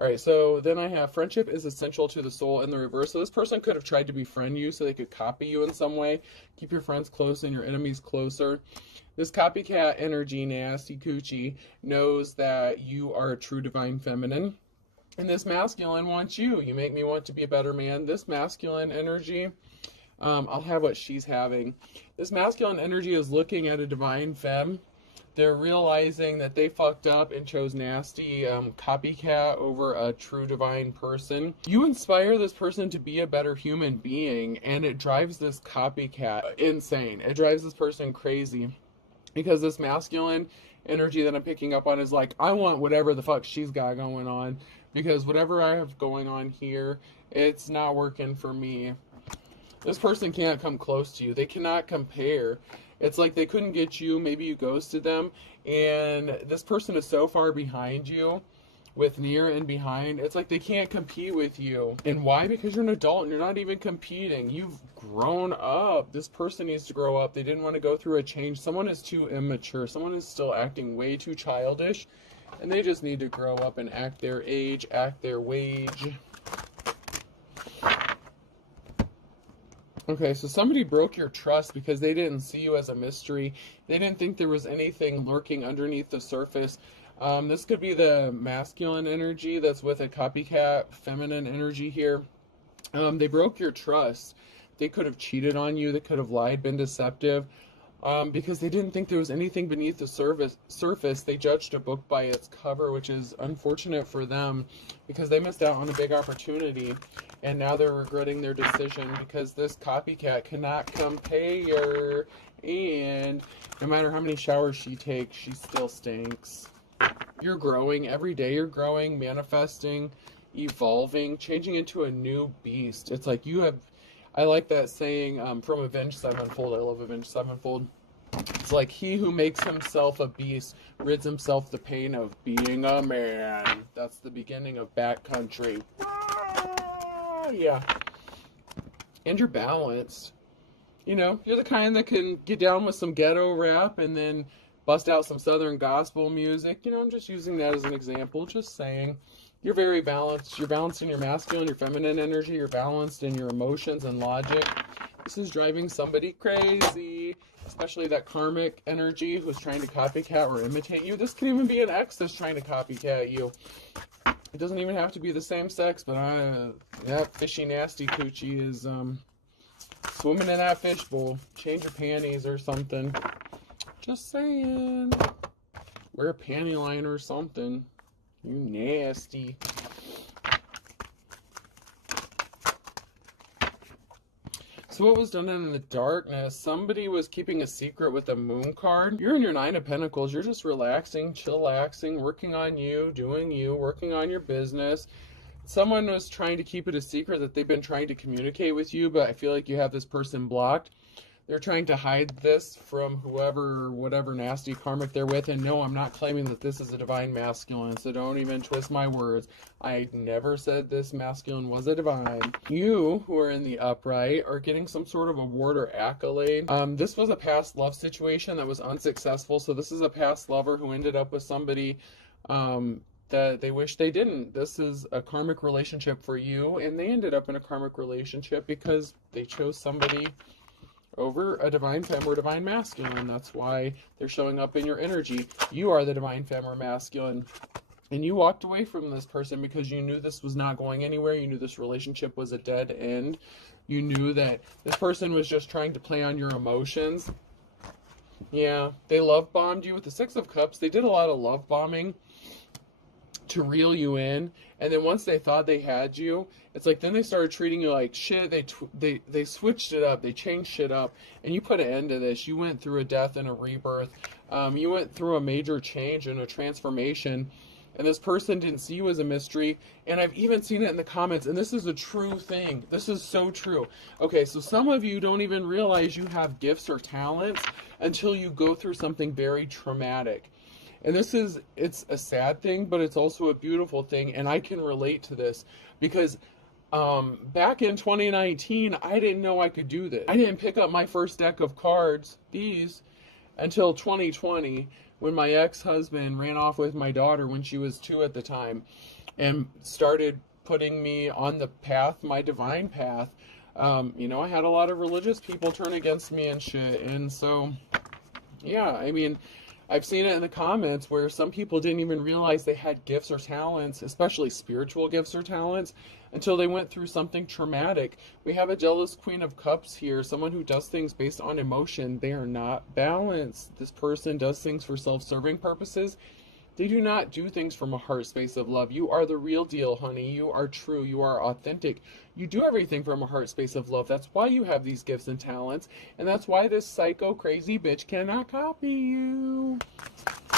All right, so then I have friendship is essential to the soul in the reverse. So this person could have tried to befriend you so they could copy you in some way. Keep your friends close and your enemies closer. This copycat energy, nasty coochie, knows that you are a true divine feminine. And this masculine wants you. You make me want to be a better man. This masculine energy, I'll have what she's having. This masculine energy is looking at a divine femme. They're realizing that they fucked up and chose nasty copycat over a true divine person. You inspire this person to be a better human being, and it drives this copycat insane. It drives this person crazy because this masculine energy that I'm picking up on is like, I want whatever the fuck she's got going on, because whatever I have going on here, it's not working for me. This person can't come close to you. They cannot compare. It's like they couldn't get you, maybe you ghosted them, and this person is so far behind you with near and behind. It's like they can't compete with you. And why? Because you're an adult and you're not even competing. You've grown up. This person needs to grow up. They didn't want to go through a change. Someone is too immature. Someone is still acting way too childish, and they just need to grow up and act their age, act their wage. Okay, so somebody broke your trust because they didn't see you as a mystery. They didn't think there was anything lurking underneath the surface. This could be the masculine energy that's with a copycat feminine energy here. They broke your trust. They could have cheated on you. They could have lied, been deceptive. Because they didn't think there was anything beneath the surface. They judged a book by its cover, which is unfortunate for them because they missed out on a big opportunity, and now they're regretting their decision because this copycat cannot compare, and no matter how many showers she takes, she still stinks. You're growing. Every day you're growing, manifesting, evolving, changing into a new beast. It's like you have... I like that saying from Avenged Sevenfold. I love Avenged Sevenfold. It's like, he who makes himself a beast rids himself the pain of being a man. That's the beginning of Backcountry. Yeah. And you're balanced. You know, you're the kind that can get down with some ghetto rap and then bust out some southern gospel music. You know, I'm just using that as an example. Just saying. You're very balanced. You're balanced in your masculine, your feminine energy. You're balanced in your emotions and logic. This is driving somebody crazy, especially that karmic energy who's trying to copycat or imitate you. This can even be an ex that's trying to copycat you. It doesn't even have to be the same sex, but that fishy, nasty coochie is swimming in that fishbowl. Change your panties or something. Just saying. Wear a panty liner or something. You nasty. So what was done in the darkness? Somebody was keeping a secret with a moon card. You're in your 9 of Pentacles. You're just relaxing, chillaxing, working on you, doing you, working on your business. Someone was trying to keep it a secret that they've been trying to communicate with you, but I feel like you have this person blocked. They're trying to hide this from whoever, whatever nasty karmic they're with. And no, I'm not claiming that this is a divine masculine, so don't even twist my words. I never said this masculine was a divine. You, who are in the upright, are getting some sort of award or accolade. This was a past love situation that was unsuccessful. So this is a past lover who ended up with somebody that they wish they didn't. This is a karmic relationship for you, and they ended up in a karmic relationship because they chose somebody over a divine femme or divine masculine. That's why they're showing up in your energy. You are the divine femme or masculine. And you walked away from this person because you knew this was not going anywhere. You knew this relationship was a dead end. You knew that this person was just trying to play on your emotions. Yeah, they love bombed you with the 6 of Cups. They did a lot of love bombing to reel you in, and then once they thought they had you, it's like then they started treating you like shit. They switched it up, they changed shit up, and you put an end to this. You went through a death and a rebirth. You went through a major change and a transformation, and this person didn't see you as a mystery. And I've even seen it in the comments, and this is a true thing. This is so true. Okay, so some of you don't even realize you have gifts or talents until you go through something very traumatic. And it's a sad thing, but it's also a beautiful thing, and I can relate to this because back in 2019, I didn't know I could do this. I didn't pick up my first deck of cards, these, until 2020, when my ex-husband ran off with my daughter when she was 2 at the time. and started putting me on the path, my divine path. You know, I had a lot of religious people turn against me and shit. And so, yeah, I mean, I've seen it in the comments where some people didn't even realize they had gifts or talents, especially spiritual gifts or talents, until they went through something traumatic. We have a jealous Queen of Cups here, someone who does things based on emotion. They are not balanced. This person does things for self-serving purposes. They do not do things from a heart space of love. You are the real deal, honey. You are true. You are authentic. You do everything from a heart space of love. That's why you have these gifts and talents. And that's why this psycho crazy bitch cannot copy you.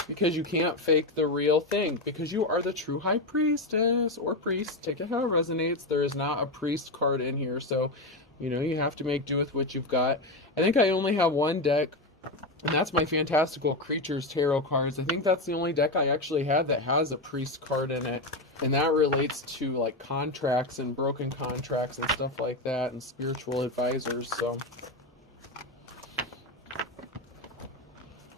Because you can't fake the real thing. Because you are the true high priestess or priest. Take it how it resonates. There is not a priest card in here. So, you know, you have to make do with what you've got. I think I only have one deck. And that's my Fantastical Creatures tarot cards. I think that's the only deck I actually had that has a priest card in it. And that relates to like contracts and broken contracts and stuff like that and spiritual advisors. So,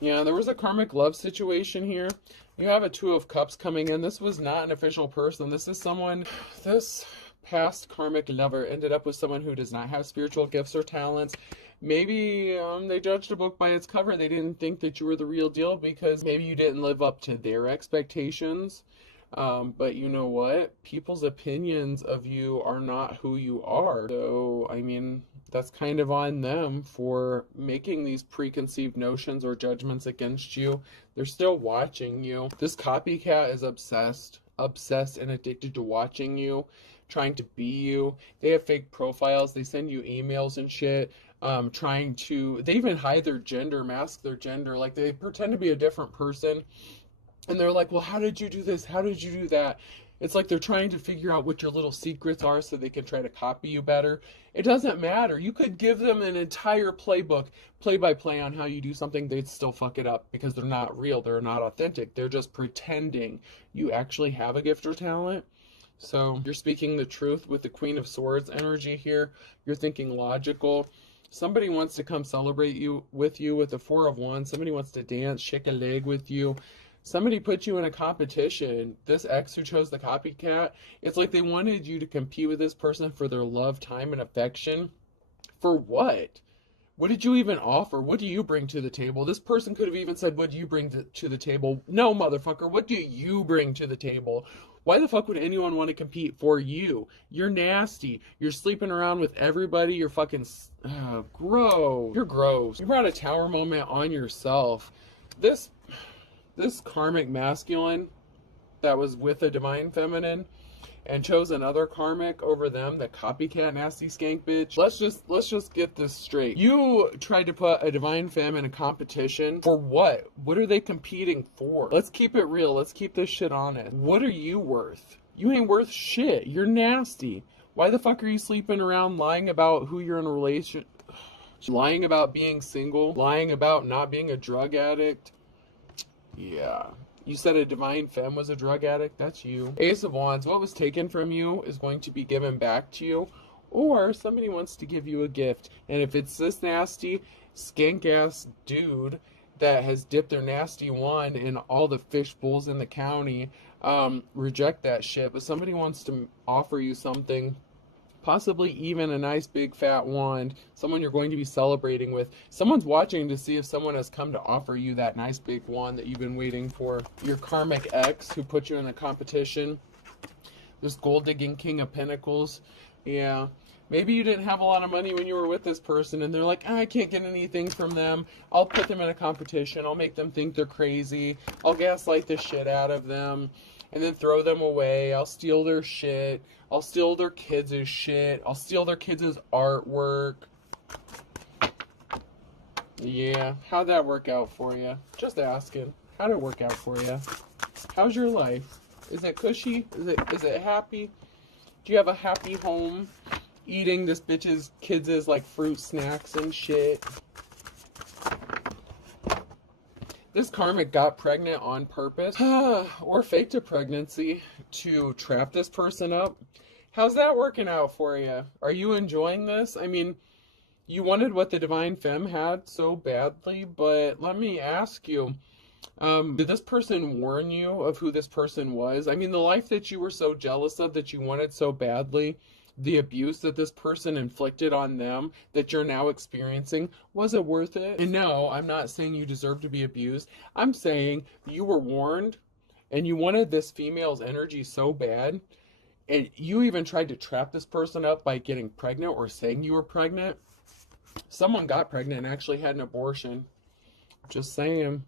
yeah, there was a karmic love situation here. You have a Two of Cups coming in. This was not an official person. This is someone, this past karmic lover ended up with someone who does not have spiritual gifts or talents. Maybe they judged a book by its cover. They didn't think that you were the real deal because maybe you didn't live up to their expectations. But you know what? People's opinions of you are not who you are. So, I mean, that's kind of on them for making these preconceived notions or judgments against you. They're still watching you. This copycat is obsessed and addicted to watching you, trying to be you. They have fake profiles. They send you emails and shit. They even hide their gender, mask their gender. Like, they pretend to be a different person. And they're like, well, how did you do this? How did you do that? It's like they're trying to figure out what your little secrets are so they can try to copy you better. It doesn't matter. You could give them an entire playbook, play-by-play on how you do something. They'd still fuck it up because they're not real. They're not authentic. They're just pretending you actually have a gift or talent. So you're speaking the truth with the Queen of Swords energy here. You're thinking logical. Somebody wants to come celebrate with the Four of Wands. Somebody wants to dance, shake a leg with you. Somebody put you in a competition. This ex who chose the copycat, it's like they wanted you to compete with this person for their love, time, and affection. For what? What did you even offer? What do you bring to the table? This person could have even said, what do you bring to the table? No, motherfucker, what do you bring to the table? Why the fuck would anyone want to compete for you? You're nasty. You're sleeping around with everybody. You're fucking gross. You're gross. You brought a tower moment on yourself. This karmic masculine that was with a divine feminine and chose another karmic over them, the copycat nasty skank bitch. Let's just get this straight. You tried to put a divine femme in a competition for what? What are they competing for? Let's keep it real. Let's keep this shit honest. What are you worth? You ain't worth shit. You're nasty. Why the fuck are you sleeping around lying about who you're in a relationship? Lying about being single? Lying about not being a drug addict? Yeah. You said a divine femme was a drug addict? That's you. Ace of Wands, what was taken from you is going to be given back to you. Or somebody wants to give you a gift. And if it's this nasty, skank-ass dude that has dipped their nasty wand in all the fish bowls in the county, reject that shit. But somebody wants to offer you something, possibly even a nice big fat wand, someone you're going to be celebrating with. Someone's watching to see if someone has come to offer you that nice big wand that you've been waiting for. Your karmic ex who put you in a competition. This gold digging King of Pentacles. Yeah. Maybe you didn't have a lot of money when you were with this person and they're like, I can't get anything from them. I'll put them in a competition. I'll make them think they're crazy. I'll gaslight the shit out of them and then throw them away. I'll steal their shit. I'll steal their kids' shit. I'll steal their kids' artwork. Yeah, how'd that work out for you? Just asking. How'd it work out for you? How's your life? Is it cushy? Is it happy? Do you have a happy home? Eating this bitch's kids' like fruit snacks and shit. This karmic got pregnant on purpose or faked a pregnancy to trap this person up. How's that working out for you? Are you enjoying this? I mean, you wanted what the divine femme had so badly, but let me ask you, Did this person warn you of who this person was? I mean, the life that you were so jealous of, that you wanted so badly, the abuse that this person inflicted on them that you're now experiencing, was it worth it? And no, I'm not saying you deserve to be abused. I'm saying you were warned and you wanted this female's energy so bad, and you even tried to trap this person up by getting pregnant or saying you were pregnant. Someone got pregnant and actually had an abortion. Just saying.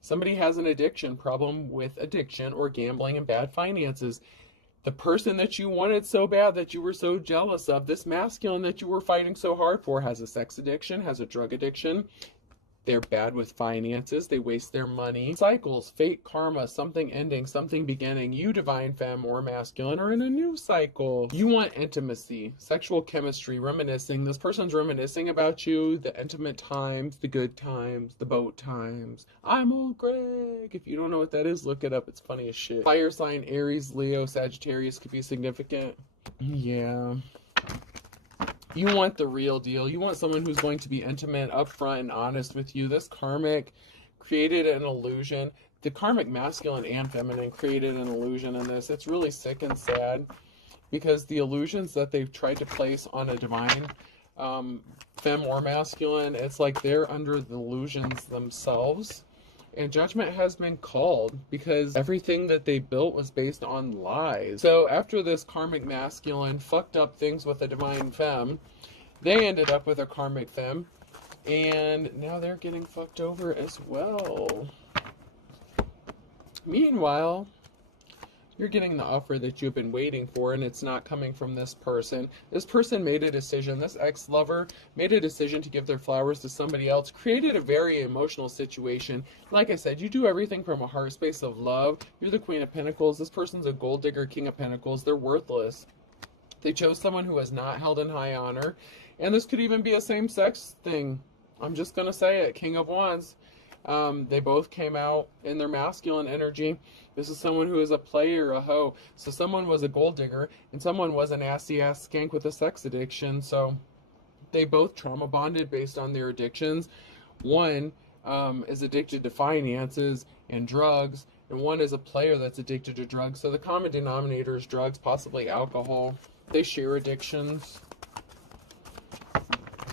Somebody has an addiction problem with addiction or gambling and bad finances. The person that you wanted so bad, that you were so jealous of, this masculine that you were fighting so hard for, has a sex addiction, has a drug addiction. They're bad with finances. They waste their money. Cycles, fate, karma, something ending, something beginning. You, divine femme or masculine, are in a new cycle. You want intimacy, sexual chemistry, reminiscing. This person's reminiscing about you, the intimate times, the good times, the boat times. I'm old Greg. If you don't know what that is, look it up. It's funny as shit. Fire sign, Aries, Leo, Sagittarius could be significant. Yeah. You want the real deal. You want someone who's going to be intimate, upfront, and honest with you. This karmic created an illusion. The karmic masculine and feminine created an illusion in this. It's really sick and sad because the illusions that they've tried to place on a divine femme or masculine, it's like they're under the illusions themselves. And judgment has been called because everything that they built was based on lies. So after this karmic masculine fucked up things with a divine femme, they ended up with a karmic femme, and now they're getting fucked over as well. Meanwhile, you're getting the offer that you've been waiting for, and it's not coming from this person. This person made a decision. This ex-lover made a decision to give their flowers to somebody else, created a very emotional situation. Like I said, you do everything from a heart space of love. You're the Queen of Pentacles. This person's a gold digger, King of Pentacles. They're worthless. They chose someone who was not held in high honor. And this could even be a same-sex thing. I'm just going to say it. King of Wands. They both came out in their masculine energy. This is someone who is a player, a hoe. So someone was a gold digger, and someone was an assy-ass skank with a sex addiction. So they both trauma bonded based on their addictions. One is addicted to finances and drugs, and one is a player that's addicted to drugs. So the common denominator is drugs, possibly alcohol. They share addictions.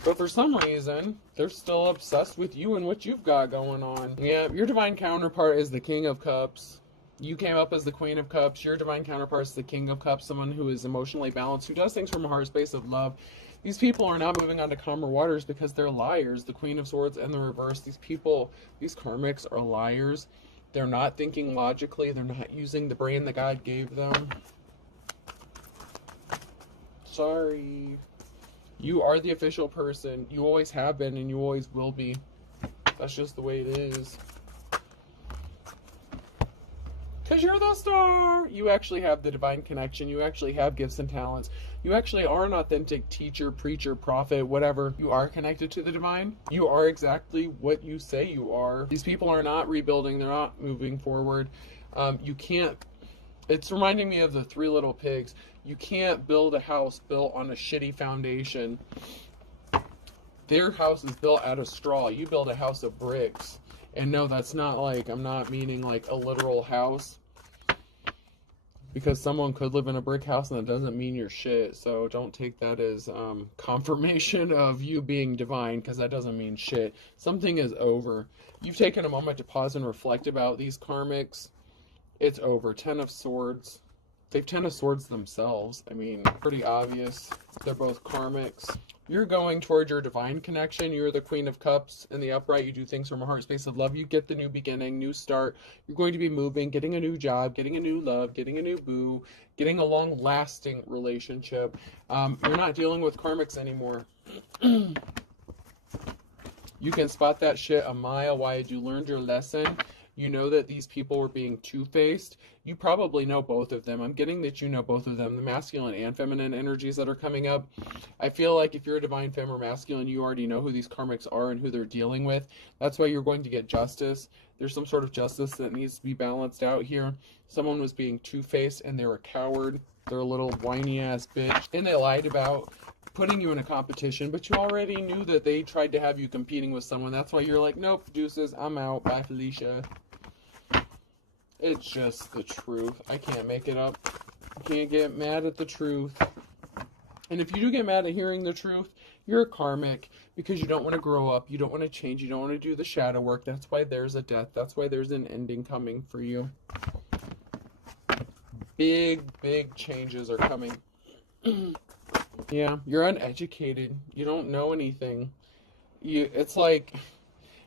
But for some reason, they're still obsessed with you and what you've got going on. Yeah, your divine counterpart is the King of Cups. You came up as the Queen of Cups. Your divine counterpart is the King of Cups, someone who is emotionally balanced, who does things from a heart space of love. These people are not moving on to calmer waters because they're liars. The Queen of Swords and the reverse. These people, these karmics are liars. They're not thinking logically. They're not using the brain that God gave them. Sorry. You are the official person. You always have been and you always will be. That's just the way it is. Because you're the star. You actually have the divine connection. You actually have gifts and talents. You actually are an authentic teacher, preacher, prophet, whatever. You are connected to the divine. You are exactly what you say you are. These people are not rebuilding. They're not moving forward. You can't. It's reminding me of the Three Little Pigs. You can't build a house built on a shitty foundation. Their house is built out of straw. You build a house of bricks. And no, that's not like, I'm not meaning like a literal house. Because someone could live in a brick house and that doesn't mean you're shit. So don't take that as confirmation of you being divine, because that doesn't mean shit. Something is over. You've taken a moment to pause and reflect about these karmics. It's over. 10 of Swords. They've 10 of Swords themselves. I mean, pretty obvious. They're both karmics. You're going toward your divine connection. You're the Queen of Cups in the upright. You do things from a heart space of love. You get the new beginning, new start. You're going to be moving, getting a new job, getting a new love, getting a new boo, getting a long-lasting relationship. You're not dealing with karmics anymore. You can spot that shit a mile wide. You learned your lesson. You know that these people were being two-faced. You probably know both of them. I'm getting that you know both of them, the masculine and feminine energies that are coming up. I feel like if you're a divine femme or masculine, you already know who these karmics are and who they're dealing with. That's why you're going to get justice. There's some sort of justice that needs to be balanced out here. Someone was being two-faced and they're a coward. They're a little whiny-ass bitch. And they lied about putting you in a competition, but you already knew that they tried to have you competing with someone. That's why you're like, nope, deuces, I'm out. Bye, Felicia. It's just the truth. I can't make it up. You can't get mad at the truth. And if you do get mad at hearing the truth, you're a karmic because you don't want to grow up. You don't want to change. You don't want to do the shadow work. That's why there's a death. That's why there's an ending coming for you. Big, big changes are coming. Yeah, you're uneducated. You don't know anything. It's like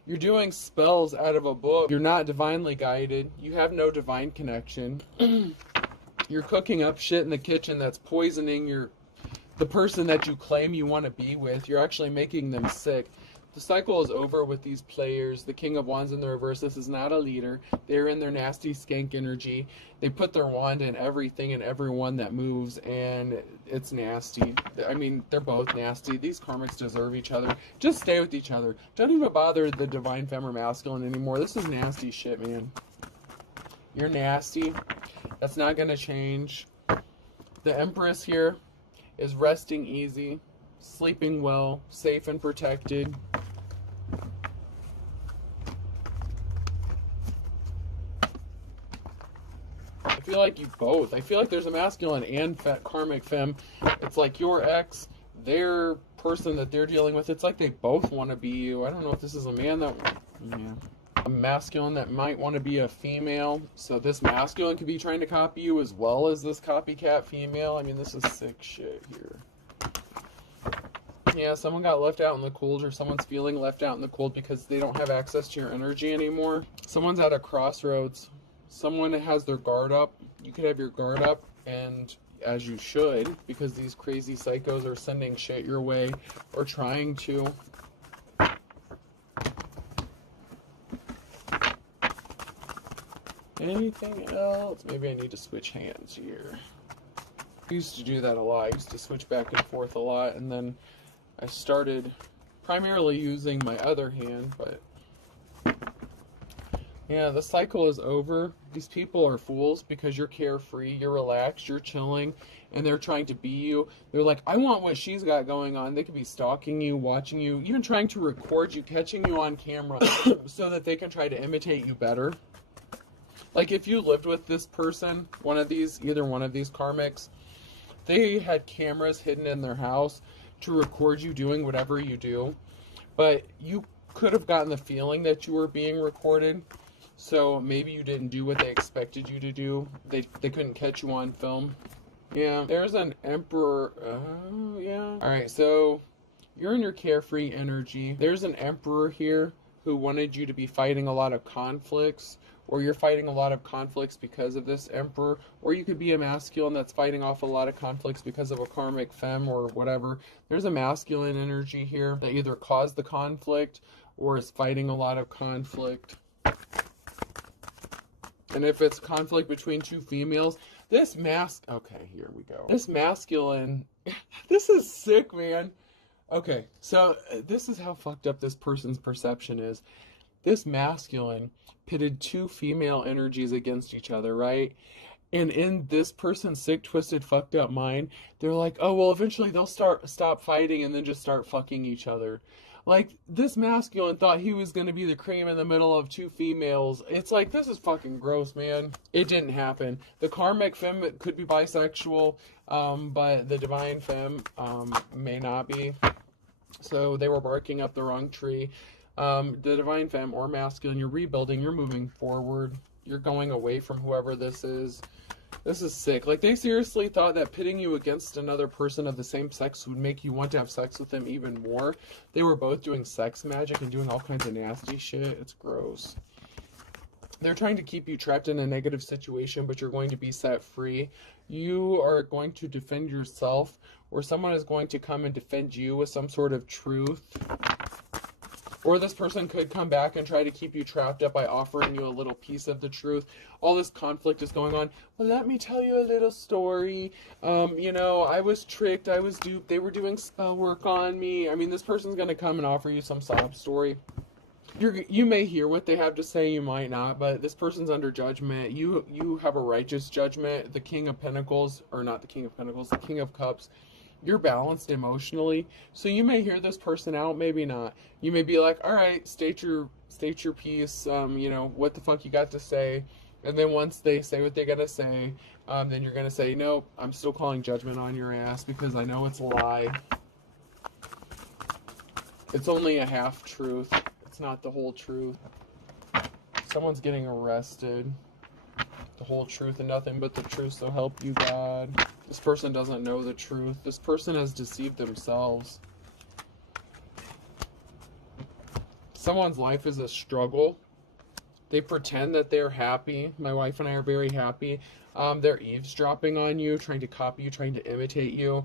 you're doing spells out of a book. You're not divinely guided. You have no divine connection. You're cooking up shit in the kitchen that's poisoning the person that you claim you want to be with. You're actually making them sick. The cycle is over with these players. The King of Wands in the reverse. This is not a leader. They're in their nasty skank energy. They put their wand in everything and everyone that moves, and it's nasty. I mean, they're both nasty. These karmics deserve each other. Just stay with each other. Don't even bother the divine femme or masculine anymore. This is nasty shit, man. You're nasty. That's not going to change. The Empress here is resting easy, sleeping well, safe and protected. I feel like you both. I feel like there's a masculine and karmic femme. It's like your ex, their person that they're dealing with. It's like they both want to be you. I don't know if this is a man that... Yeah. A masculine that might want to be a female. So this masculine could be trying to copy you as well as this copycat female. I mean, this is sick shit here. Yeah, someone got left out in the cold, or someone's feeling left out in the cold because they don't have access to your energy anymore. Someone's at a crossroads. Someone has their guard up. You could have your guard up, and as you should, because these crazy psychos are sending shit your way or trying to. Anything else? Maybe I need to switch hands here. I used to do that a lot. I used to switch back and forth a lot, and then I started primarily using my other hand, but yeah, the cycle is over. These people are fools because you're carefree, you're relaxed, you're chilling, and they're trying to be you. They're like, I want what she's got going on. They could be stalking you, watching you, even trying to record you, catching you on camera so that they can try to imitate you better. Like if you lived with this person, either one of these karmics, they had cameras hidden in their house to record you doing whatever you do, but you could have gotten the feeling that you were being recorded, so maybe you didn't do what they expected you to do. They couldn't catch you on film. Yeah, there's an Emperor. Yeah. Alright, so you're in your carefree energy. There's an Emperor here who wanted you to be fighting a lot of conflicts, or you're fighting a lot of conflicts because of this Emperor, or you could be a masculine that's fighting off a lot of conflicts because of a karmic femme or whatever. There's a masculine energy here that either caused the conflict or is fighting a lot of conflict. And if it's conflict between two females, okay, here we go. This masculine, this is sick, man. Okay, so this is how fucked up this person's perception is. This masculine pitted two female energies against each other, right? And in this person's sick, twisted, fucked up mind, they're like, oh, well, eventually they'll stop fighting and then just start fucking each other. Like, this masculine thought he was going to be the cream in the middle of two females. It's like, this is fucking gross, man. It didn't happen. The karmic femme could be bisexual, but the divine femme may not be. So they were barking up the wrong tree. The divine femme or masculine, you're rebuilding, you're moving forward, you're going away from whoever this is. This is sick. Like, they seriously thought that pitting you against another person of the same sex would make you want to have sex with them even more. They were both doing sex magic and doing all kinds of nasty shit. It's gross. They're trying to keep you trapped in a negative situation, but you're going to be set free. You are going to defend yourself, or someone is going to come and defend you with some sort of truth. Or this person could come back and try to keep you trapped up by offering you a little piece of the truth. All this conflict is going on. Well, let me tell you a little story. You know, I was tricked. I was duped. They were doing spell work on me. I mean, this person's going to come and offer you some sob story. You may hear what they have to say, you might not, but this person's under judgment. You have a righteous judgment. The King of Pentacles, or not the King of Pentacles, the King of Cups. You're balanced emotionally, so you may hear this person out, maybe not. You may be like, all right, state your piece, you know, what the fuck you got to say, And then once they say what they're going to say, then you're going to say, nope, I'm still calling judgment on your ass because I know it's a lie. It's only a half truth. It's not the whole truth. Someone's getting arrested. The whole truth and nothing but the truth, so help you God. This person doesn't know the truth. This person has deceived themselves. Someone's life is a struggle. They pretend that they're happy. My wife and I are very happy. They're eavesdropping on you, trying to copy you, trying to imitate you.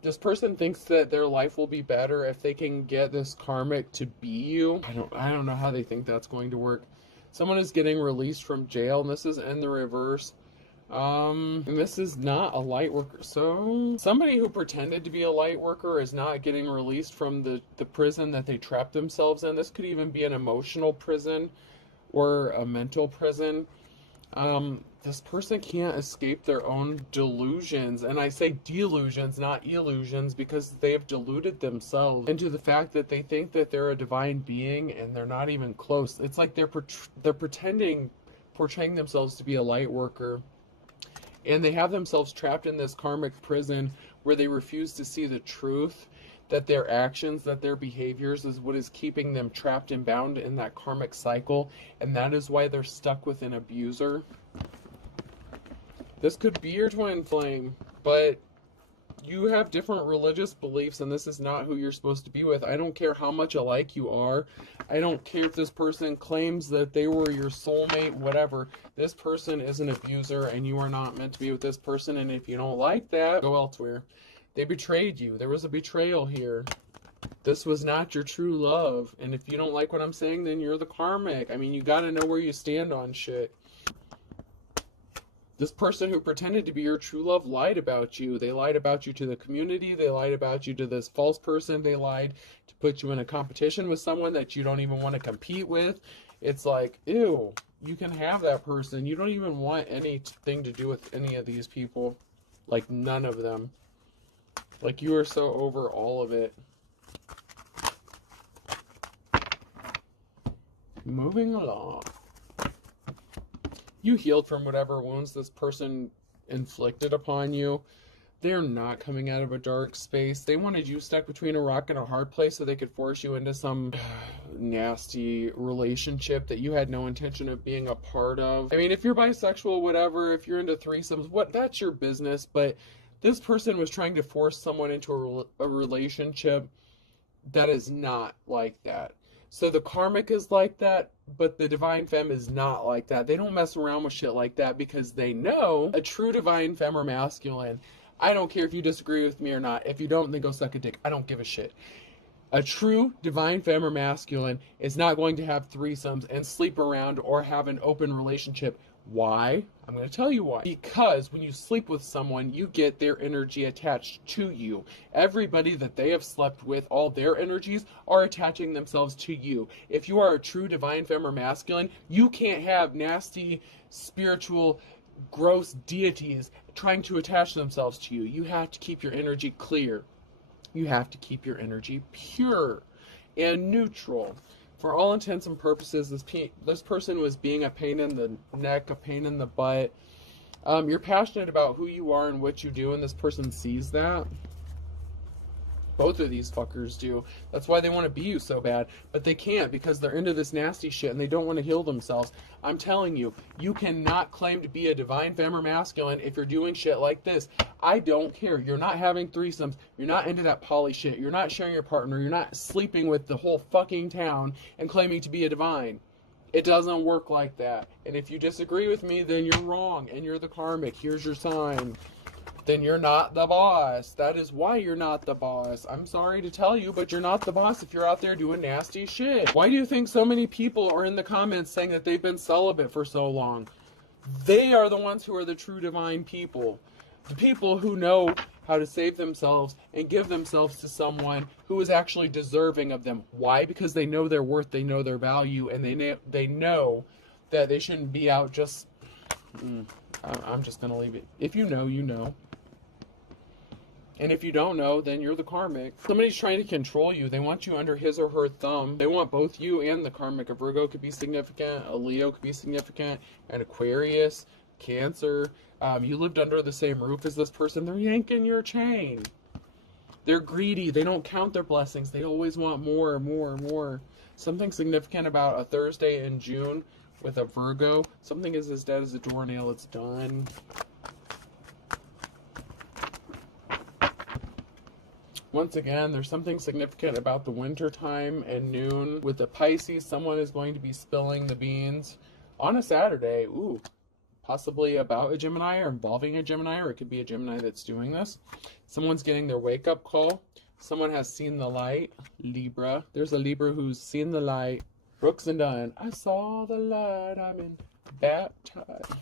This person thinks that their life will be better if they can get this karmic to be you. I don't know how they think that's going to work. Someone is getting released from jail, and this is in the reverse. And this is not a light worker. So somebody who pretended to be a light worker is not getting released from the prison that they trapped themselves in. This could even be an emotional prison or a mental prison. This person can't escape their own delusions. And I say delusions, not illusions, because they have deluded themselves into the fact that they think that they're a divine being and they're not even close. It's like they're portraying themselves to be a light worker. And they have themselves trapped in this karmic prison where they refuse to see the truth, that their actions, that their behaviors is what is keeping them trapped and bound in that karmic cycle. And that is why they're stuck with an abuser. This could be your twin flame, but you have different religious beliefs and this is not who you're supposed to be with. I don't care how much alike you are. I don't care if this person claims that they were your soulmate, whatever. This person is an abuser and you are not meant to be with this person. And if you don't like that, go elsewhere. They betrayed you. There was a betrayal here. This was not your true love. And if you don't like what I'm saying, then you're the karmic. I mean, you got to know where you stand on shit. This person who pretended to be your true love lied about you. They lied about you to the community. They lied about you to this false person. They lied to put you in a competition with someone that you don't even want to compete with. It's like, ew, you can have that person. You don't even want anything to do with any of these people. Like, none of them. Like, you are so over all of it. Moving along. You healed from whatever wounds this person inflicted upon you. They're not coming out of a dark space. They wanted you stuck between a rock and a hard place so they could force you into some nasty relationship that you had no intention of being a part of. I mean, if you're bisexual, whatever, if you're into threesomes, that's your business. But this person was trying to force someone into a relationship that is not like that. So the karmic is like that, but the divine femme is not like that. They don't mess around with shit like that because they know a true divine femme or masculine. I don't care if you disagree with me or not. If you don't, then go suck a dick. I don't give a shit. A true divine femme or masculine is not going to have threesomes and sleep around or have an open relationship. Why? I'm going to tell you why. Because when you sleep with someone, you get their energy attached to you. Everybody that they have slept with, all their energies are attaching themselves to you. If you are a true divine femme or masculine, you can't have nasty, spiritual, gross deities trying to attach themselves to you. You have to keep your energy clear. You have to keep your energy pure and neutral. For all intents and purposes, this person was being a pain in the neck, a pain in the butt. You're passionate about who you are and what you do, and this person sees that. Both of these fuckers do. That's why they want to be you so bad. But they can't because they're into this nasty shit and they don't want to heal themselves. I'm telling you, you cannot claim to be a divine femme or masculine if you're doing shit like this. I don't care. You're not having threesomes. You're not into that poly shit. You're not sharing your partner. You're not sleeping with the whole fucking town and claiming to be a divine. It doesn't work like that. And if you disagree with me, then you're wrong and you're the karmic. Here's your sign. Then you're not the boss. That is why you're not the boss. I'm sorry to tell you, but you're not the boss if you're out there doing nasty shit. Why do you think so many people are in the comments saying that they've been celibate for so long? They are the ones who are the true divine people. The people who know how to save themselves and give themselves to someone who is actually deserving of them. Why? Because they know their worth, they know their value, and they know that they shouldn't be out just... I'm just going to leave it. If you know, you know. And if you don't know, then you're the karmic. Somebody's trying to control you. They want you under his or her thumb. They want both you and the karmic. A Virgo could be significant. A Leo could be significant. An Aquarius, Cancer. You lived under the same roof as this person. They're yanking your chain. They're greedy. They don't count their blessings. They always want more, more, more. Something significant about a Thursday in June with a Virgo. Something is as dead as a doornail. It's done. Once again, there's something significant about the winter time and noon. With the Pisces, someone is going to be spilling the beans on a Saturday. Ooh, possibly about a Gemini or involving a Gemini, or it could be a Gemini that's doing this. Someone's getting their wake-up call. Someone has seen the light. Libra. There's a Libra who's seen the light. Brooks and Dunn. I saw the light. I'm in baptized.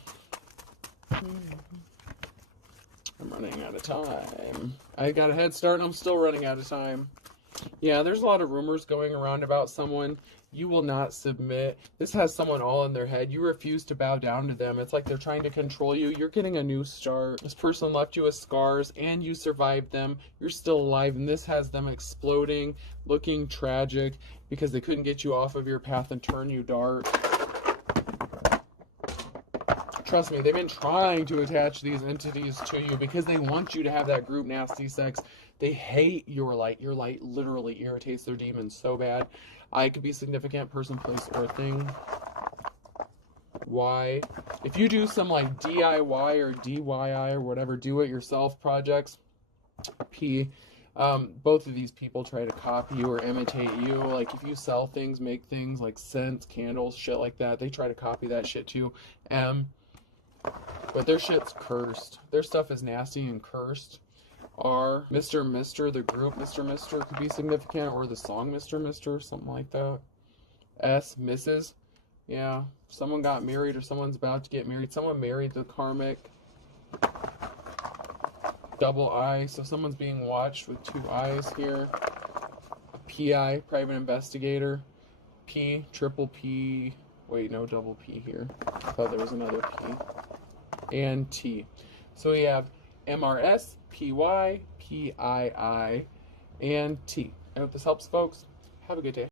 I'm running out of time. I got a head start and I'm still running out of time. Yeah, there's a lot of rumors going around about someone. You will not submit. This has someone all in their head. You refuse to bow down to them. It's like they're trying to control you. You're getting a new start. This person left you with scars and you survived them. You're still alive, and this has them exploding, looking tragic because they couldn't get you off of your path and turn you dark. Trust me, they've been trying to attach these entities to you because they want you to have that group nasty sex. They hate your light. Your light literally irritates their demons so bad. I could be significant person, place, or thing. Why? If you do some like DIY or DIY or whatever, do-it-yourself projects, P, both of these people try to copy you or imitate you. Like if you sell things, make things like scents, candles, shit like that, they try to copy that shit too. M, but their shit's cursed. Their stuff is nasty and cursed. R, Mr. The group Mr. could be significant, or the song Mr. something like that. S, Mrs. Yeah, someone got married or someone's about to get married. Someone married the karmic. Double I, so someone's being watched with two eyes here. PI, private investigator. P, triple P. Wait, no double P here. I thought there was another P. And T. So we have MRS, PY, PII, and T. I hope this helps, folks. Have a good day.